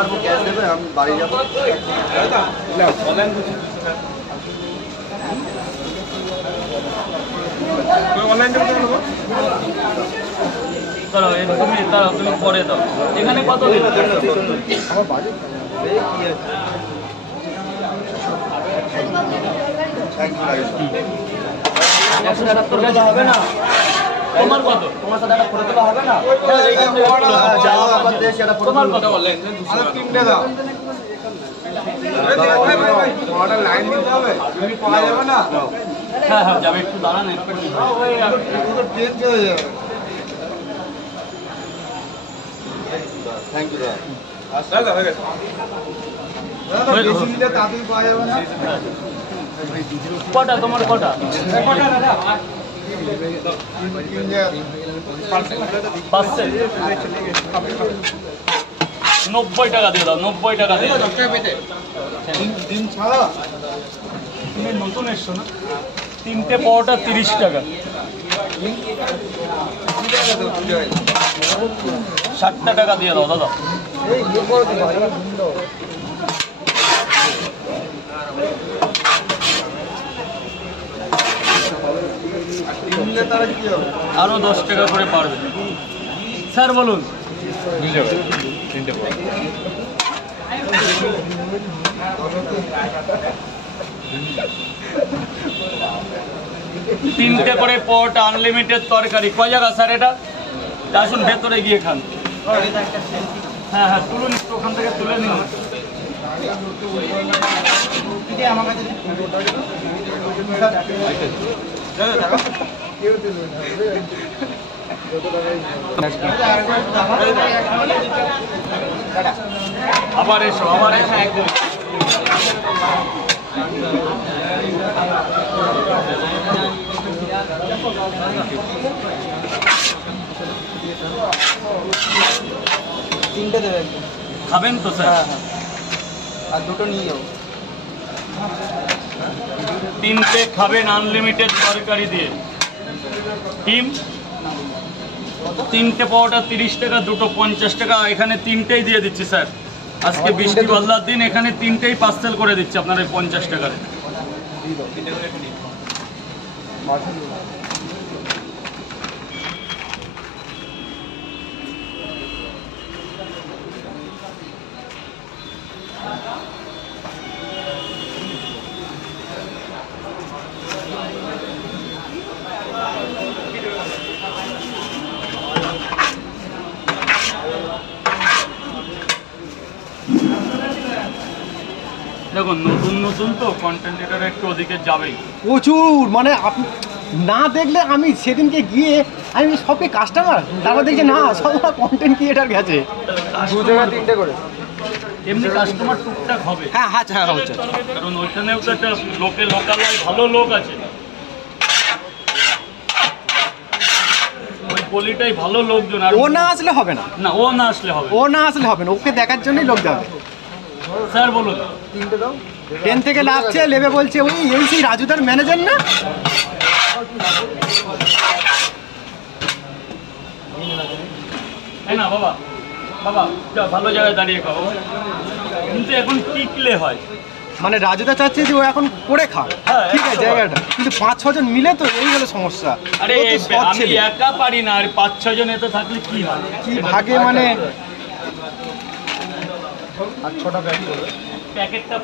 পারবো, ক্যাশ দেবে, আমি বাড়ি যাবো। অনলাইন দেবো তুমি পরে দাও। এখানে কত দিন? আমার বাড়ি কি আছে? 177 টাকা হবে না? তোমার কত? তোমার সাথে একটা ফটো তোলা হবে না? তোমার কত? তিনটে দাও। লাইন দিতে হবে, তুমি পাওয়া যাবে না। হ্যাঁ হ্যাঁ যাবে, একটু দাঁড়ান। ট্রেন চলে যাবে। থ্যাংক ইউ দাদা। বেশি নিলে তাড়াতাড়ি পাওয়া যাবে না। কটা তোমার কটা? দাদা 90 টাকা দিয়ে দাও, 90 টাকা দিয়ে দাও। দিন ছাড়া তুমি নতুন এসছো না? 3টে পাওয়াটা 30 টাকা। 60 টাকা দিয়ে দাও দাদা। আরো 10 টাকা করে পারবে স্যার, বলুন। তিনটে করে পট, আনলিমিটেড তরকারি। কয় জায়গা স্যার এটা? আসুন ভেতরে গিয়ে খান। হ্যাঁ হ্যাঁ তুলুন, একটু ওখান থেকে তুলে নিন। আবার এসো, আবার এসো। একদম তিনটে দেবে। খাবেন তো স্যার? হ্যাঁ হ্যাঁ, আর দুটো নিয়ে যাবো। তিনটে খাবেন আনলিমিটেড তরকারি দিয়ে। ডিম তিনটে পাওয়াটা 30 টাকা, দুটো 50 টাকা। এখানে তিনটেই দিয়ে দিচ্ছি স্যার। আজকে বৃষ্টিবাদলার দিন, এখানে তিনটেই পার্সেল করে দিচ্ছি আপনার ওই 50 টাকার। দেখুন নতুন নতুন তো কন্টেন্ট ক্রিয়েটর একটু ওদিকে যাবেই প্রচুর। মানে আপনি না দেখলে, আমি সেদিনকে গিয়ে আমি সবকে কাস্টমার, তারপর দেখছি না সব কন্টেন্ট ক্রিয়েটার গেছে। দু জায়গায় তিনটে করে। এমনি কাস্টমার টুকটাক হবে। হ্যাঁ হচ্ছে, হ্যাঁ হচ্ছে। কারণ ওইখানেও তো একটা লোকালয় ভালো লোক আছে, ওই গলিটাই ভালো লোকজন। আর ও না আসলে হবে না, না, ও না আসলে হবে। ও না আসলে হবে না, ওকে দেখার জন্যই লোক যাবে। স্যার বলুন। তিনটে দাও। ট্রেন থেকে নামছে, লেবে বলছে ওই এই সেই রাজুদার ম্যানেজার না? না বাবা, বাবা যা, ভালো জায়গায় দাঁড়িয়ে খাও। কিন্তু এখন টিকলে হয়। মানে রাজুদা চাচ্ছে যে ও এখন করে খা, হ্যাঁ, ঠিক আছে জায়গাটা, কিন্তু 5-6 জন মিলে তো এই হলো সমস্যা। আরে ও তো সৎ আমি ছেলে। একা পারি না, আর 5-6 জন এতে থাকলে কি হয়? কি ভাগে মানে আর 6টা ব্যাগ করবে। প্যাকেটটা